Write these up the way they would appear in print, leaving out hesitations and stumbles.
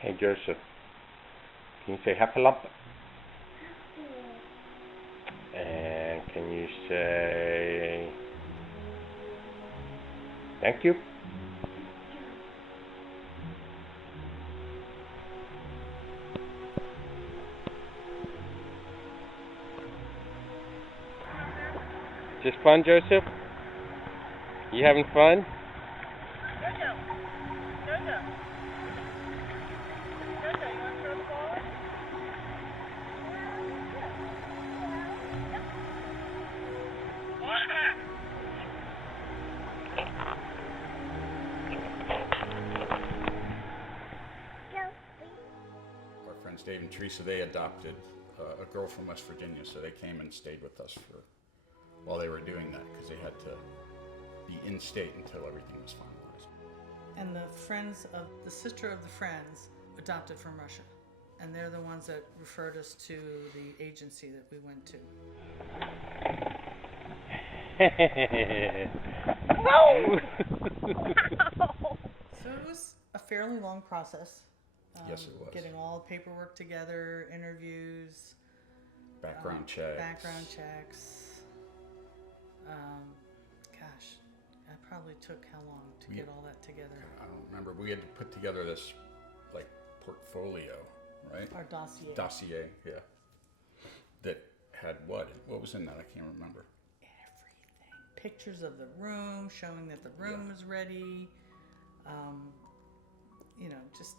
Hey Joseph, can you say Heffalump? And can you say thank you? Just fun, Joseph? You having fun? Jojo, you want to throw the ball in? Our friends Dave and Teresa, they adopted a girl from West Virginia, so they came and stayed with us while they were doing that, because they had to be in state until everything was finalized. And the sister of the friends adopted from Russia. And they're the ones that referred us to the agency that we went to. So it was a fairly long process. Yes, it was. Getting all the paperwork together, interviews, Background checks. Gosh, that probably took how long to get all that together? I don't remember. We had to put together this like portfolio, right? Our dossier. Dossier, yeah. That had what? What was in that? I can't remember. Everything. Pictures of the room, showing that the room was ready. Just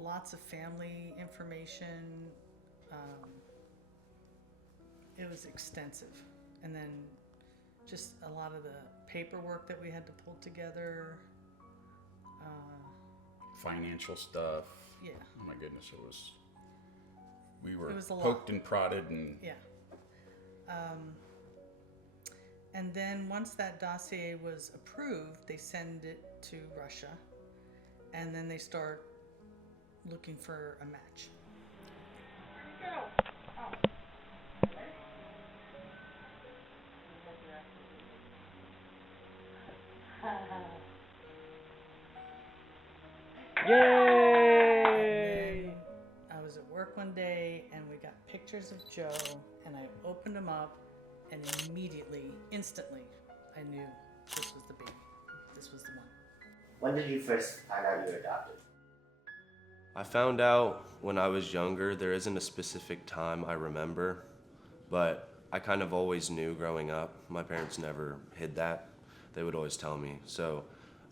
lots of family information. It was extensive. And then just a lot of the paperwork that we had to pull together. Financial stuff. Yeah. Oh my goodness, we were It was a lot. poked and prodded and Yeah. And then once that dossier was approved, they send it to Russia. And then they start looking for a match. Yay! I was at work one day and we got pictures of Joe and I opened them up and instantly, I knew this was the baby. This was the one. When did you first find out you were adopted? I found out when I was younger. There isn't a specific time I remember, but I kind of always knew growing up. My parents never hid that. They would always tell me. So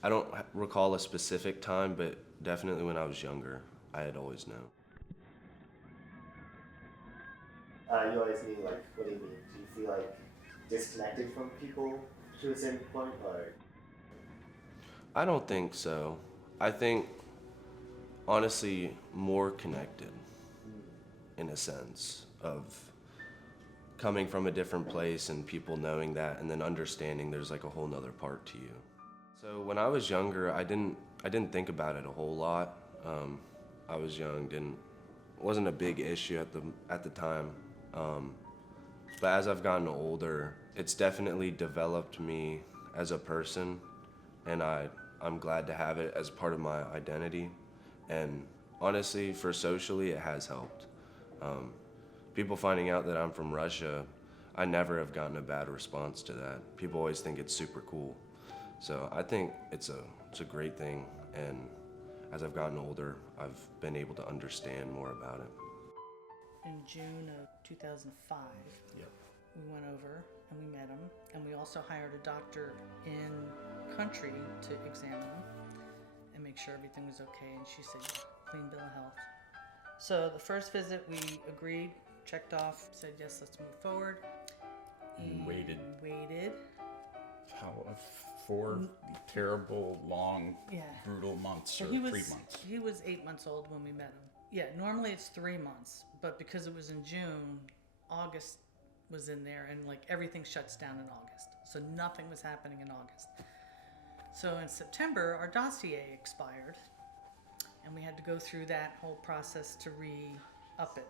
I don't recall a specific time, but definitely when I was younger, I had always known. You always knew, like, what do you mean? Do you feel like disconnected from people to a certain point, or? I don't think so. I think, honestly, more connected in a sense of coming from a different place and people knowing that and then understanding there's like a whole nother part to you. So when I was younger, I didn't think about it a whole lot. I was young, wasn't a big issue at the time. But as I've gotten older, it's definitely developed me as a person, and I'm glad to have it as part of my identity. And honestly, for socially, it has helped. People finding out that I'm from Russia, I never have gotten a bad response to that. People always think it's super cool. So I think it's a great thing, and as I've gotten older, I've been able to understand more about it. In June of 2005, Yep. we went over and we met him, and we also hired a doctor in country to examine him and make sure everything was okay, and she said, clean bill of health. So the first visit we agreed, checked off, said yes, let's move forward. And waited. How 4 terrible, long, Yeah. brutal months, So or 3 months. He was 8 months old when we met him. Yeah, normally it's 3 months, but because it was in June, August was in there, and like everything shuts down in August. So nothing was happening in August. So in September, our dossier expired, and we had to go through that whole process to re-up it,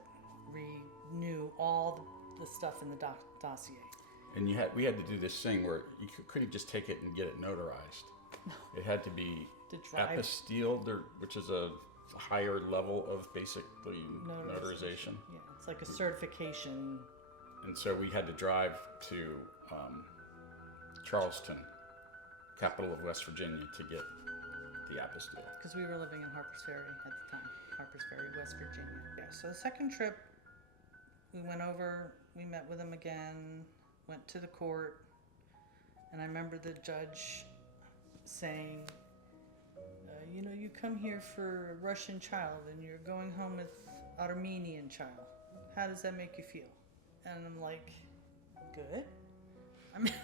renew all the stuff in the dossier. And we had to do this thing where you couldn't just take it and get it notarized. It had to be To drive. apostilled, which is a higher level of basically notarization. Yeah, it's like a certification. And so we had to drive to Charleston, capital of West Virginia, to get the apostille. Because we were living in Harpers Ferry at the time. Harpers Ferry, West Virginia. Yeah, so the second trip, we went over, we met with him again, went to the court, and I remember the judge saying, you know, you come here for a Russian child and you're going home with Armenian child. How does that make you feel? And I'm like, good. I mean,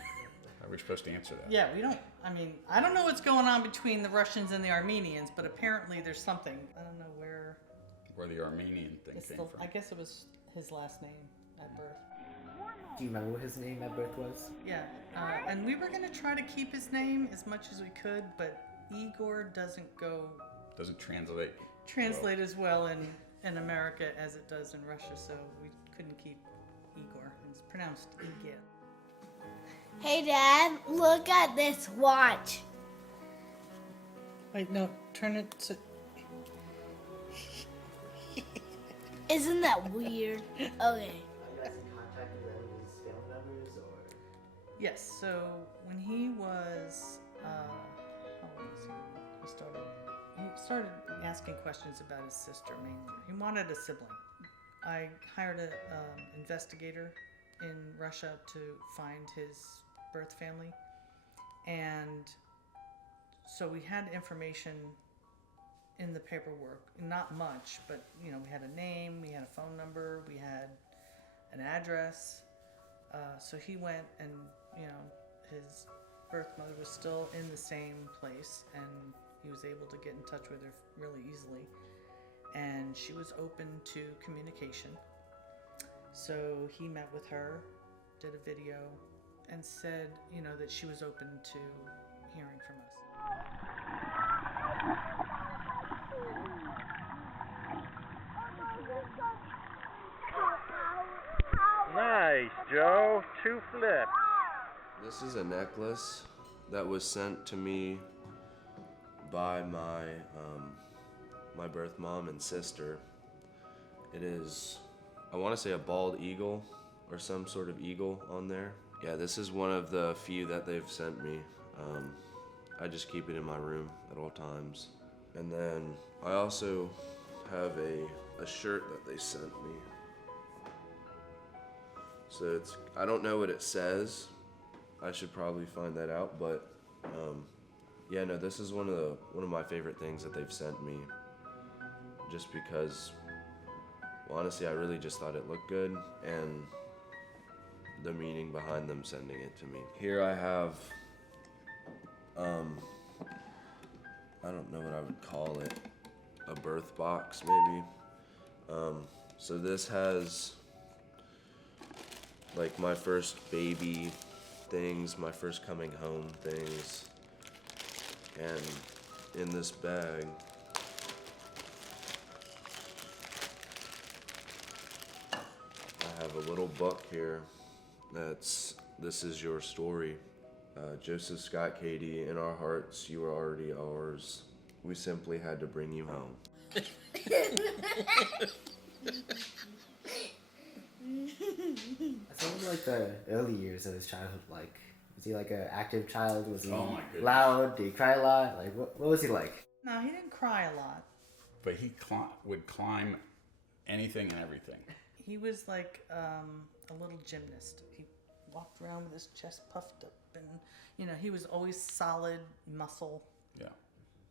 Are we supposed to answer that? yeah, we don't, I mean, I don't know what's going on between the Russians and the Armenians, but apparently there's something. I don't know where Where the Armenian thing it's came the, from. I guess it was his last name at birth. Do you remember what his name at birth was? Yeah, and we were going to try to keep his name as much as we could, but Igor doesn't Doesn't translate. translate as well in America as it does in Russia, so we couldn't keep Igor. It's pronounced Igor. Hey Dad, look at this watch. Wait, no, turn it to... Isn't that weird? Okay. Are you guys in contact with any of his family members, or? Yes, so when he was, how old was he? He started asking questions about his sister mainly. He wanted a sibling. I hired an investigator in Russia to find his birth family, and so we had information in the paperwork, not much, but you know, we had a name, we had a phone number, we had an address. So he went, and you know, his birth mother was still in the same place, and he was able to get in touch with her really easily, and she was open to communication. So he met with her, did a video, and said, you know, that she was open to hearing from us. Nice, Joe. 2 flips. This is a necklace that was sent to me by my birth mom and sister. It is, I want to say, a bald eagle or some sort of eagle on there. Yeah, this is one of the few that they've sent me. I just keep it in my room at all times. And then I also have a shirt that they sent me. So it's, I don't know what it says. I should probably find that out, but yeah, no, this is one of my favorite things that they've sent me. Just because, well, honestly, I really just thought it looked good, and the meaning behind them sending it to me. Here I have, I don't know what I would call it, a birth box maybe. So this has like my first baby things, my first coming home things, and in this bag I have a little book here that's "This Is Your Story." Joseph, Scott, Katie, in our hearts you are already ours. We simply had to bring you home. What was like the early years of his childhood like? Was he like an active child? Was he Oh my goodness. loud? Did he cry a lot? Like what was he like? No, he didn't cry a lot. But he would climb anything and everything. He was like a little gymnast. He walked around with his chest puffed up, and you know, he was always solid muscle. Yeah.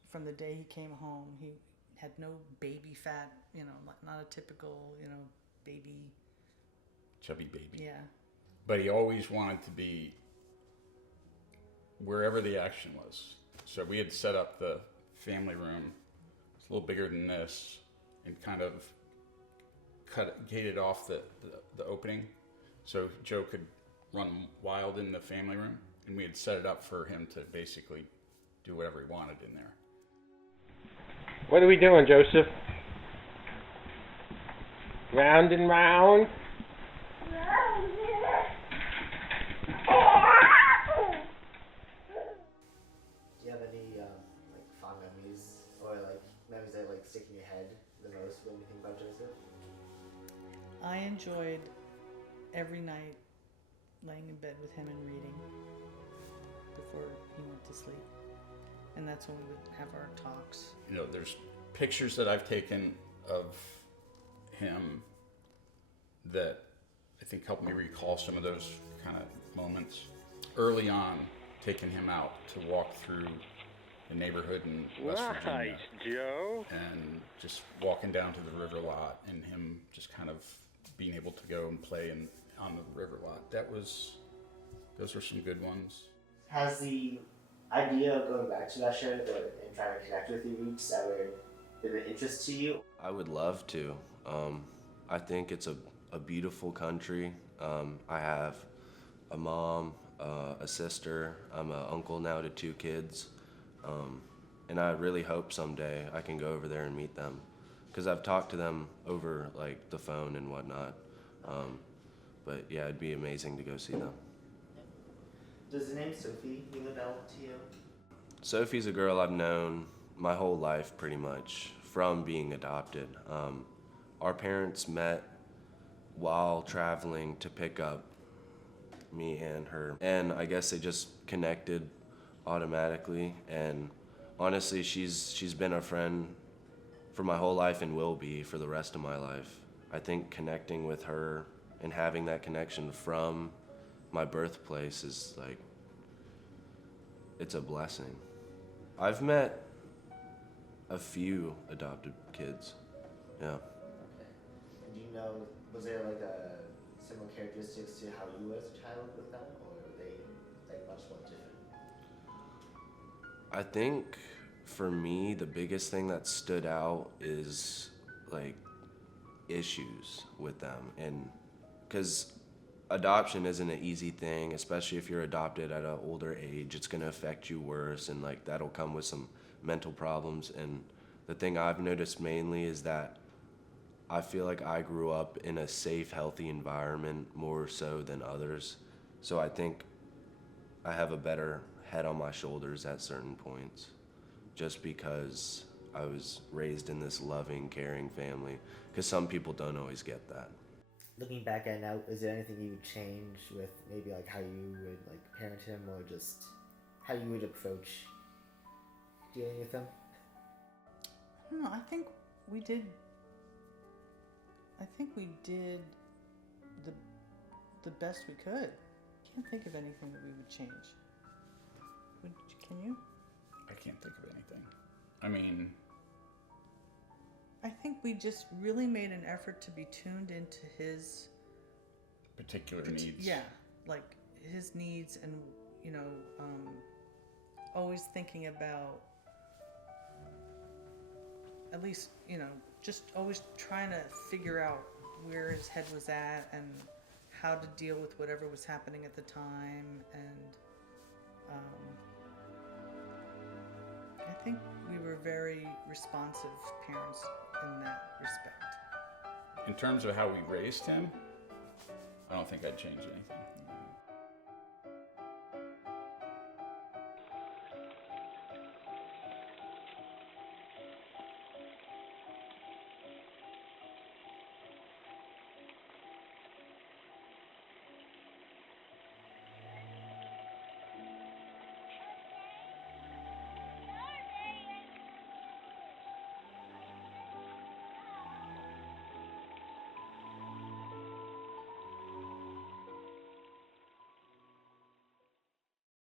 From the day he came home, he had no baby fat. You know, not a typical, you know, baby. Chubby baby. Yeah. But he always wanted to be wherever the action was. So we had set up the family room. It's a little bigger than this, and kind of gated off the opening, so Joe could run wild in the family room. And we had set it up for him to basically do whatever he wanted in there. What are we doing, Joseph? Round and round? Do you have any like fond memories or like memories that like stick in your head the most when you think about Joseph? I enjoyed every night laying in bed with him and reading before he went to sleep. And that's when we would have our talks. You know, there's pictures that I've taken of him that I think helped me recall some of those kind of moments. Early on, taking him out to walk through the neighborhood in West Virginia. Nice, Joe. And just walking down to the river lot and him just kind of being able to go and play on the river lot. Those were some good ones. Has the idea of going back to that show and trying to connect with your roots ever been an interest to you? I would love to. I think it's a beautiful country. I have a mom, a sister. I'm an uncle now to 2 kids. And I really hope someday I can go over there and meet them. Because I've talked to them over like the phone and whatnot. But yeah, it'd be amazing to go see them. Does the name Sophie ring a bell to you? Sophie's a girl I've known my whole life pretty much from being adopted. Our parents met while traveling to pick up me and her. And I guess they just connected automatically. And honestly, she's been a friend for my whole life and will be for the rest of my life. I think connecting with her and having that connection from my birthplace is like, it's a blessing. I've met a few adopted kids, yeah. Okay. And do you know, was there like a similar characteristics to how you were as a child with them, or were they like much more different? I think for me, the biggest thing that stood out is like issues with them. And because adoption isn't an easy thing, especially if you're adopted at an older age, it's going to affect you worse, and like that'll come with some mental problems. And the thing I've noticed mainly is that I feel like I grew up in a safe, healthy environment more so than others. So I think I have a better head on my shoulders at certain points, just because I was raised in this loving, caring family, because some people don't always get that. Looking back at it now, is there anything you would change with maybe like how you would like parent him, or just how you would approach dealing with him? I don't know, I think we did the best we could. Can't think of anything that we would change. Can you? I can't think of anything. I mean, I think we just really made an effort to be tuned into his particular needs. Yeah, like his needs, and you know, always thinking about, at least, you know, just always trying to figure out where his head was at and how to deal with whatever was happening at the time. And I think we were very responsive parents in that respect. In terms of how we raised him, I don't think I'd change anything.